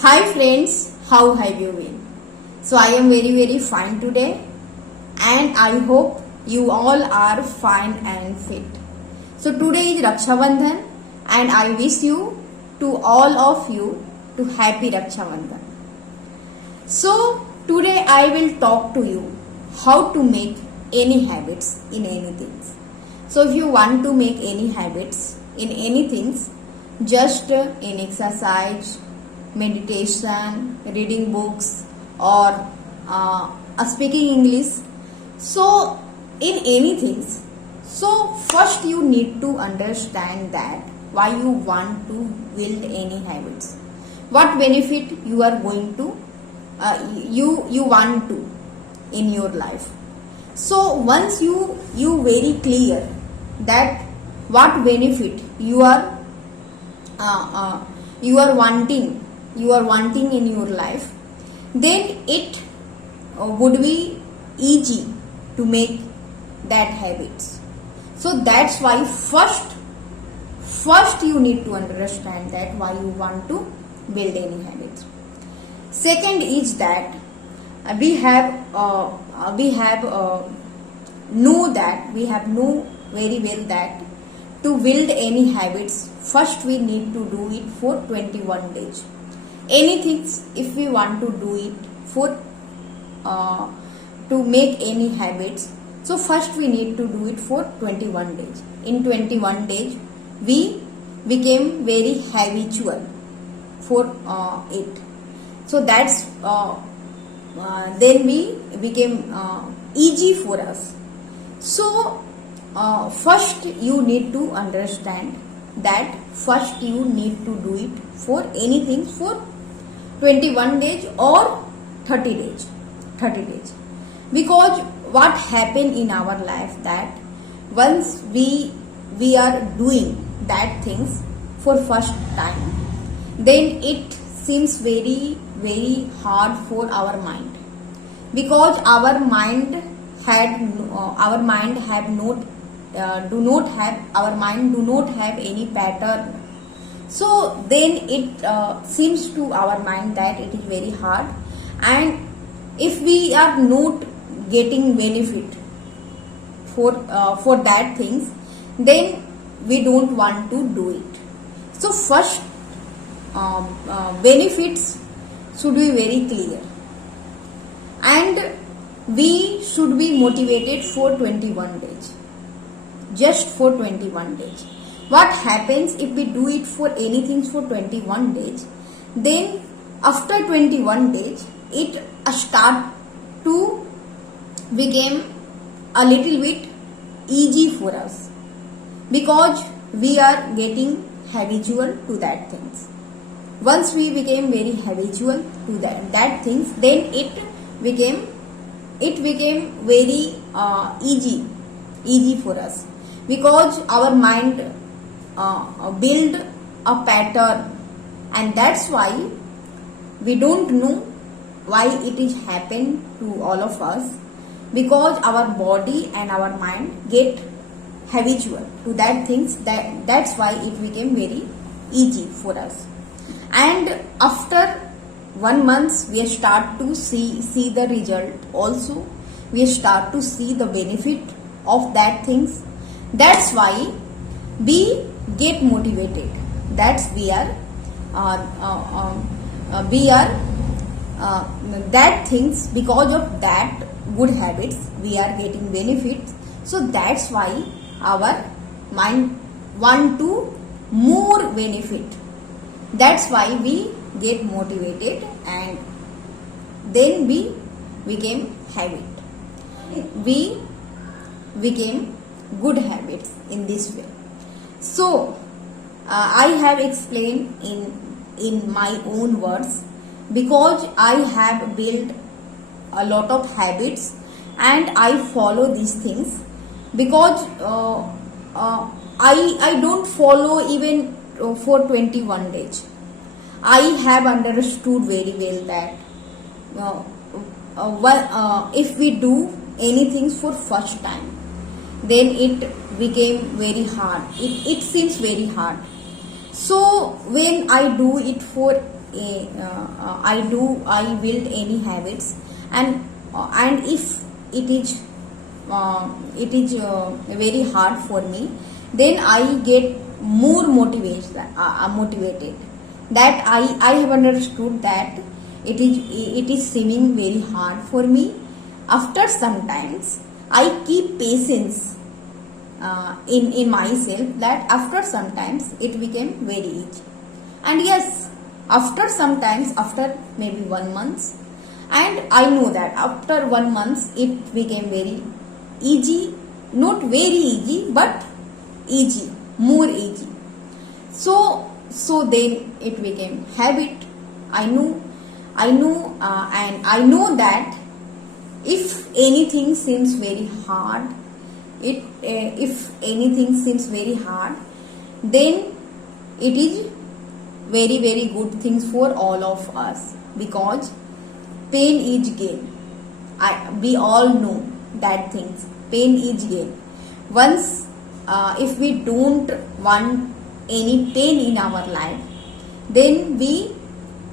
Hi friends, how have you been? So I am very fine today and I hope you all are fine and fit. So today is Raksha Bandhan and I wish you to all of you to happy Raksha Bandhan. So today I will talk to you how to make any habits in anything. So if you want to make any habits in anything, just in exercise, meditation, reading books, or speaking English. So, in anything, so first you need to understand that why you want to build any habits, what benefit you are going to, you want to in your life. So once you very clear that what benefit you are wanting in your life, then it would be easy to make that habits. So that's why first you need to understand that why you want to build any habits. Second is that we have know very well that to build any habits, first we need to do it for 21 days. Anything, if we want to do it for to make any habits, so first we need to do it for 21 days. In 21 days, we became very habitual for it. So that's then we became easy for us. So first you need to understand that first you need to do it for anything for 21 days or 30 days. Because what happened in our life that once we are doing that things for first time, then it seems very hard for our mind, because our mind do not have any pattern. So then it seems to our mind that it is very hard, and if we are not getting benefit for that things, then we don't want to do it. So first benefits should be very clear, and we should be motivated for 21 days, just for 21 days. What happens if we do it for anything for 21 days, then after 21 days it start to become a little bit easy for us, because we are getting habitual to that things. Once we became very habitual to that things, then it became very easy for us, because our mind build a pattern, and that's why we don't know why it is happen to all of us, because our body and our mind get habitual to that things, that's why it became very easy for us. And after 1 month we start to see the result also, we start to see the benefit of that things. That's why we get motivated, that's we are that things, because of that good habits we are getting benefits. So that's why our mind want to more benefit, that's why we get motivated, and then we became habit, we became good habits in this way. So I have explained in my own words, because I have built a lot of habits and I follow these things, because I don't follow even for 21 days. I have understood very well that if we do anything for first time, then it became very hard. It seems very hard. So when I do it for I build any habits, and if it is very hard for me, then I get more motivated. That I have understood that it is seeming very hard for me. After sometimes I keep patience in myself, that after sometimes it became very easy. And yes, after sometimes, after maybe 1 month, and I know that after 1 month it became very easy, not very easy but easy, more easy. So then it became habit. I know, and I know that if anything seems very hard, if anything seems very hard, then it is very good things for all of us, because pain is gain. We all know that things, pain is gain. Once if we don't want any pain in our life, then we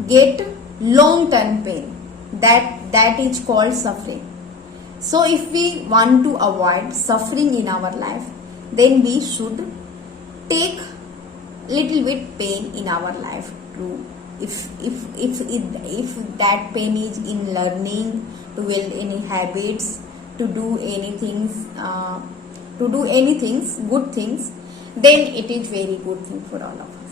get long term pain, that is called suffering. So if we want to avoid suffering in our life, then we should take little bit pain in our life to, if that pain is in learning to build any habits, to do anything, good things, then it is very good thing for all of us.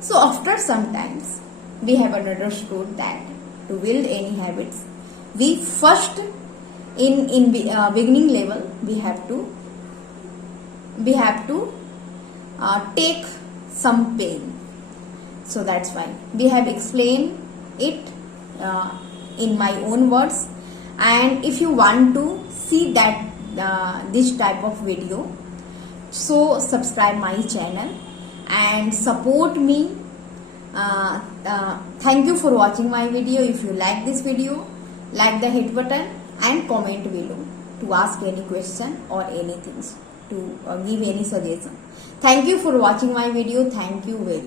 So after sometimes we have understood that to build any habits, we first in beginning level we have to take some pain. So that's why we have explained it in my own words. And if you want to see that this type of video, so subscribe my channel and support me. Thank you for watching my video. If you like this video, like the hit button and comment below to ask any question or anything, to give any suggestion. Thank you for watching my video. Thank you very much.